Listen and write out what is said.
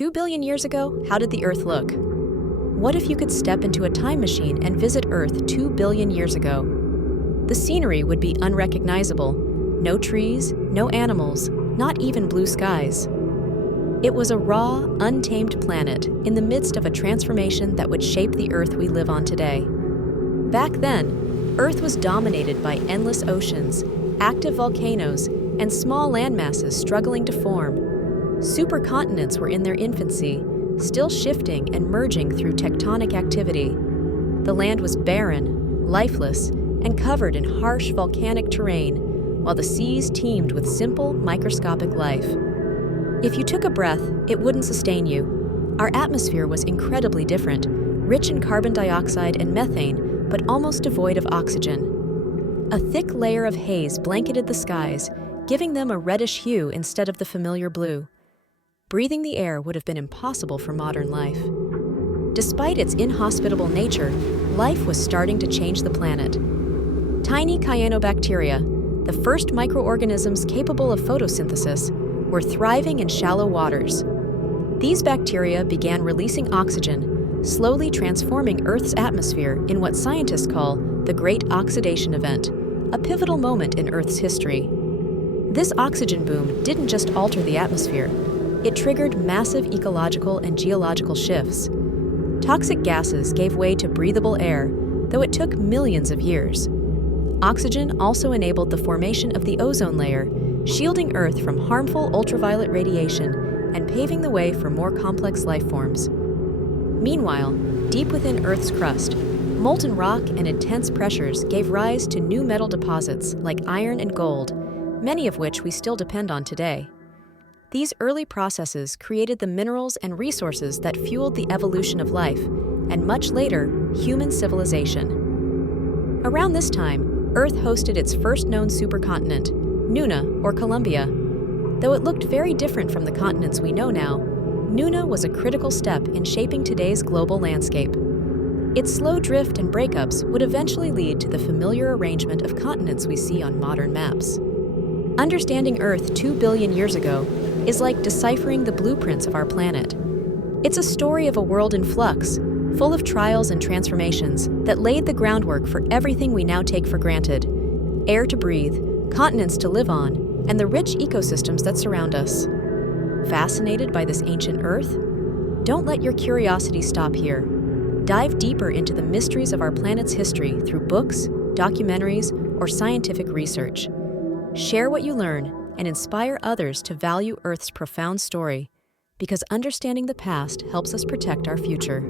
2 billion years ago, how did the Earth look? What if you could step into a time machine and visit Earth 2 billion years ago? The scenery would be unrecognizable. No trees, no animals, not even blue skies. It was a raw, untamed planet in the midst of a transformation that would shape the Earth we live on today. Back then, Earth was dominated by endless oceans, active volcanoes, and small landmasses struggling to form. Supercontinents were in their infancy, still shifting and merging through tectonic activity. The land was barren, lifeless, and covered in harsh volcanic terrain, while the seas teemed with simple, microscopic life. If you took a breath, it wouldn't sustain you. Our atmosphere was incredibly different, rich in carbon dioxide and methane, but almost devoid of oxygen. A thick layer of haze blanketed the skies, giving them a reddish hue instead of the familiar blue. Breathing the air would have been impossible for modern life. Despite its inhospitable nature, life was starting to change the planet. Tiny cyanobacteria, the first microorganisms capable of photosynthesis, were thriving in shallow waters. These bacteria began releasing oxygen, slowly transforming Earth's atmosphere in what scientists call the Great Oxidation Event, a pivotal moment in Earth's history. This oxygen boom didn't just alter the atmosphere, it triggered massive ecological and geological shifts. Toxic gases gave way to breathable air, though it took millions of years. Oxygen also enabled the formation of the ozone layer, shielding Earth from harmful ultraviolet radiation and paving the way for more complex life forms. Meanwhile, deep within Earth's crust, molten rock and intense pressures gave rise to new metal deposits like iron and gold, many of which we still depend on today. These early processes created the minerals and resources that fueled the evolution of life, and much later, human civilization. Around this time, Earth hosted its first known supercontinent, Nuna, or Columbia. Though it looked very different from the continents we know now, Nuna was a critical step in shaping today's global landscape. Its slow drift and breakups would eventually lead to the familiar arrangement of continents we see on modern maps. Understanding Earth 2 billion years ago is like deciphering the blueprints of our planet. It's a story of a world in flux, full of trials and transformations that laid the groundwork for everything we now take for granted: air to breathe, continents to live on, and the rich ecosystems that surround us. Fascinated by this ancient Earth? Don't let your curiosity stop here. Dive deeper into the mysteries of our planet's history through books, documentaries, or scientific research. Share what you learn and inspire others to value Earth's profound story, because understanding the past helps us protect our future.